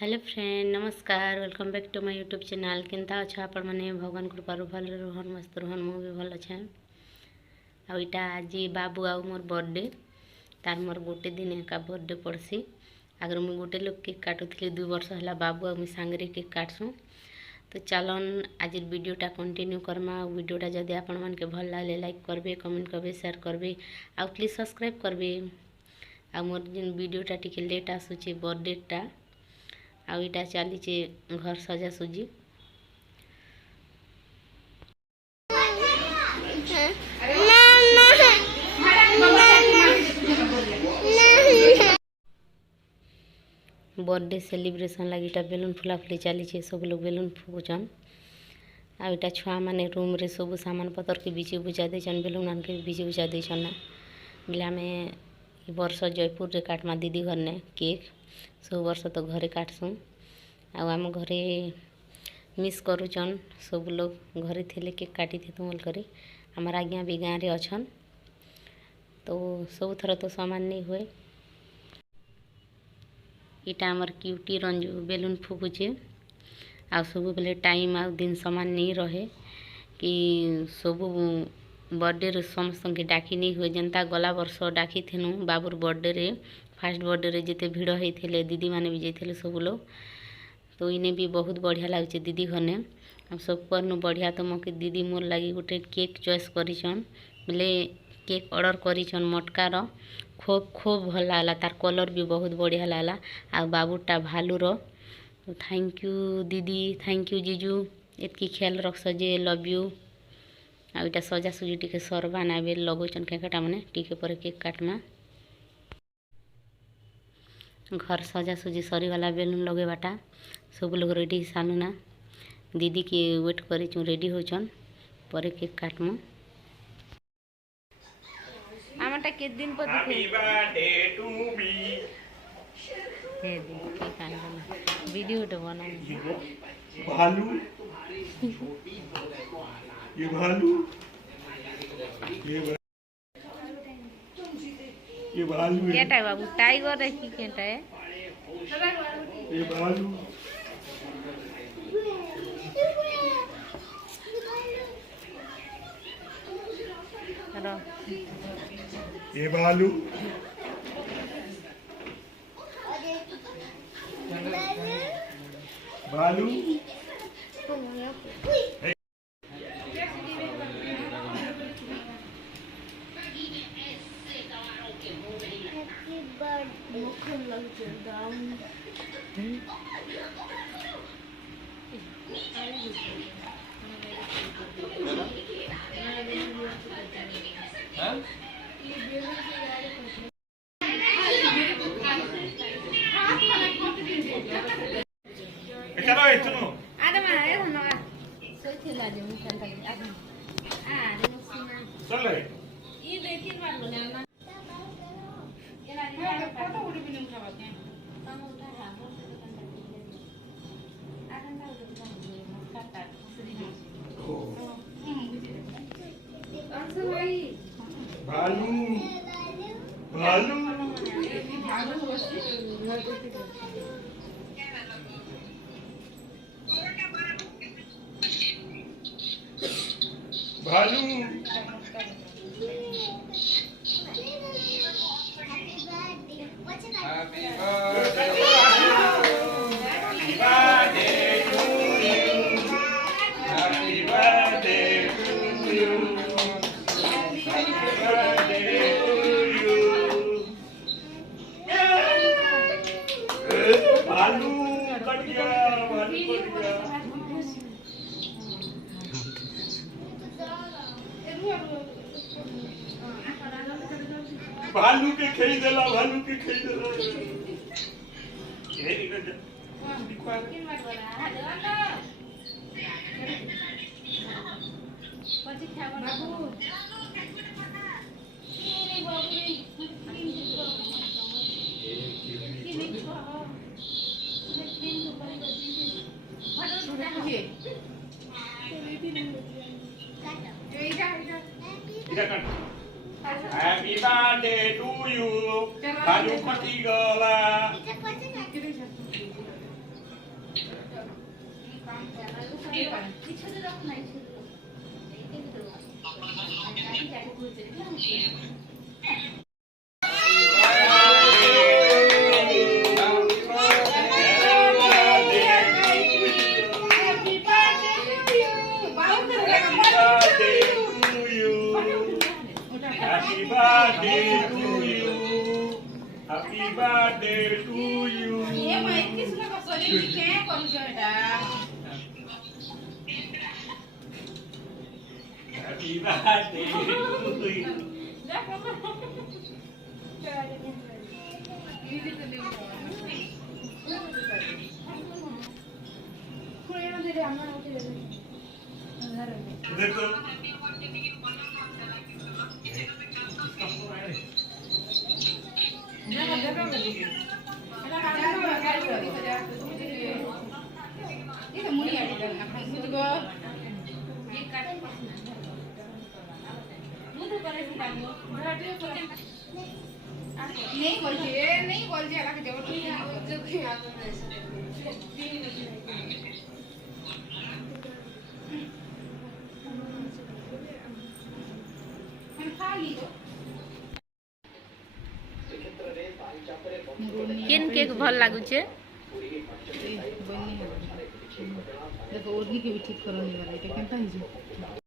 Hello friend नमस्कार welcome back to my YouTube channel केनता अच्छा आपण माने भगवान कृपारू भल रोहन मस्त रोहन मु भी भल अच्छे आ इटा आज बाबू आ मोर बर्थडे तार मोर गोटे दिन एका बर्थडे पड़सी अगर मुझे गोटे लोग केक काटुली 2 वर्ष है बाबू आ सांगे केक काटसु तो चलन आज वीडियोटा कंटिन्यू करमा वीडियोटा जदि आपण मन के भल लगे लाइक करबे कमेंट करबे शेयर करबे आ प्लीज सब्सक्राइब करबे आ मोर जिन वीडियोटा टिके लेट आसुची बर्थडेटा आउ इटा चलीचे घर सजासुजी बर्थडे सेलिब्रेशन लगी इटा बेलून फुलाफुली चलीचे सब लोग बेलून फुकुचन आ इटा छुआ माने रूम रे सब सामान पतर के बिची बुचा देछन बेलून आन के बिची बुचा देछन ना बिले हमें ई वर्ष जयपुर रे काटमा दीदी घर ने केक सब वर्ष तो घरे काटसु आम घरे मिस करुचन सब लोग घरे थे केक काटी थे तुम करी आमर आज्ञा भी गाँव में अच्छन तो सब थर तो सामान नहीं हुए इटा आमर क्यूटी रंजू बेलून फुकुचे आ सब बेले टाइम आ दिन सामान नहीं रहे कि सब बर्थडे रे समस्त के डाकी नहीं हुए जनता गला वर्ष डाकी थेनु बाबूर बर्थडे रे फास्ट बर्थडे रे जिते भिड़ होते दीदी माने भी जाते सब लोग तो इन्हें भी बहुत बढ़िया लगे दीदी घने हम सब करनु बढ़िया तो मके दीदी मोर लगी गोटे केक चॉइस करिछन बोले केक ऑर्डर करिछन मटकार खूब खूब भल लागला तार कलर भी बहुत बढ़िया लागला आ बाबूटा भालूर तो थैंक यू दीदी थैंक यू जीजू एतकी ख्याल रख जे लव यू आ इटा सजासुजी टिके सरबा नाबे लगोचन केकटा माने टिके पर केक काटमा घर सजासुजी सरीगला बेलून लगेबाटा सब लोग रेडी सानु ना दीदी के वेट करूँ रेडी होचन पर केक काटमु आमटा के दिन पर हैप्पी बर्थडे टू मी हे दी केक आनना वीडियो तो बना भालू ये भालू ये भालू केटा है बाबू टाइगर है कि केटा है ये भालू ये भालू भालू भालू भालू भालू happy birthday to you happy birthday to you भालू कट गया भालू कट गया भालू के खेल देला भालू के खेल देला यही कर Happy birthday to you. Baru ketiga lah. Happy birthday to you. Happy birthday to you. Happy birthday to you. देखो नहीं बोलती अलग केन केक भल लागुचे देखो ओढ़नी के भी ठीक करनी वाला है केनता है